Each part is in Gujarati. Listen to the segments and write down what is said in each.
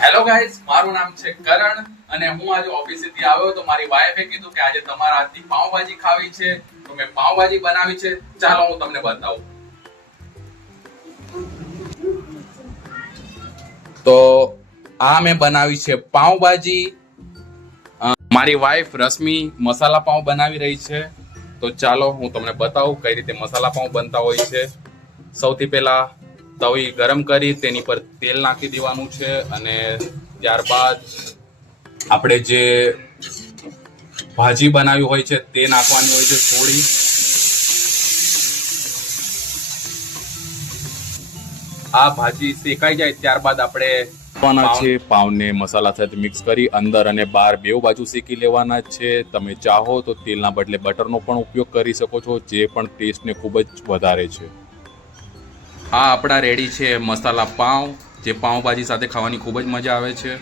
હેલો ગાઈઝ, મારું નામ છે કરણ અને હું આજે ઓફિસેથી આવ્યો તો મારી વાઈફે કીધું કે આજે તમારા હાથની પાવભાજી ખાવી છે તો મેં પાવભાજી બનાવી છે. ચાલો હું તમને બતાવું. તો આ મેં બનાવી છે પાવભાજી. મારી વાઈફ રશ્મિ મસાલા પાવ બનાવી રહી છે. તો ચાલો હું તમને બતાવું કઈ રીતે મસાલા પાવ બનતા હોય છે. સૌથી પહેલા તવી ગરમ કરી તેની પર તેલ નાખી દેવાનું છે અને ત્યારબાદ આપણે જે ભાજી બનાવી હોય છે તે નાખવાની હોય છે થોડી. આ ભાજી શેકાઈ જાય ત્યારબાદ આપણે છે પાવને મસાલા સાથે મિક્સ કરી અંદર અને બહાર બેવ બાજુ શેકી લેવાના છે. તમે ચાહો તો તેલના બદલે બટરનો પણ ઉપયોગ કરી શકો છો, જે પણ ટેસ્ટને ખૂબ જ વધારે છે. આ આપણા રેડી છે મસાલા પાવ, જે પાવભાજી સાથે ખાવાની ખૂબ જ મજા આવે છે.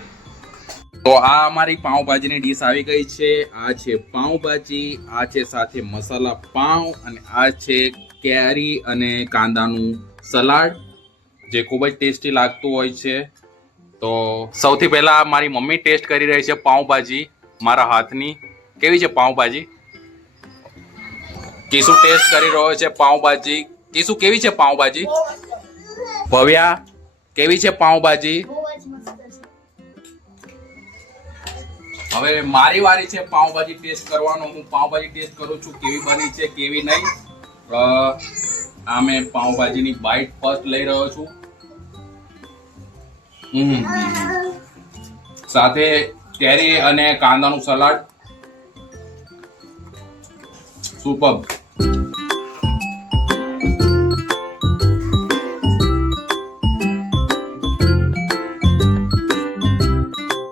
તો આ અમારી પાવભાજીની ડીશ આવી ગઈ છે. આ છે પાવભાજી, આ છે સાથે મસાલા પાવ અને આ છે કેરી અને કાંદાનું સલાડ, જે ખૂબ જ ટેસ્ટી લાગતું હોય છે. તો સૌથી પહેલા મારી મમ્મી ટેસ્ટ કરી રહી છે પાવભાજી મારા હાથની. કેવી છે પાવભાજી? કિસુ ટેસ્ટ કરી રહ્યો છે પાવભાજી. કિસુ કેવી છે પાવભાજી? ભવ્યા કેવી છે પાવભાજી? હવે મારી વારી છે પાવભાજી ટેસ્ટ કરવાનો. હું પાવભાજી ટેસ્ટ કરું છું કેવી બની છે કેવી નહીં. આ મેં પાવભાજીની બાઈટ ફર્સ્ટ લઈ રહ્યો છું. સાથે કેરી અને કાંદાનું સલાડ. સુપર.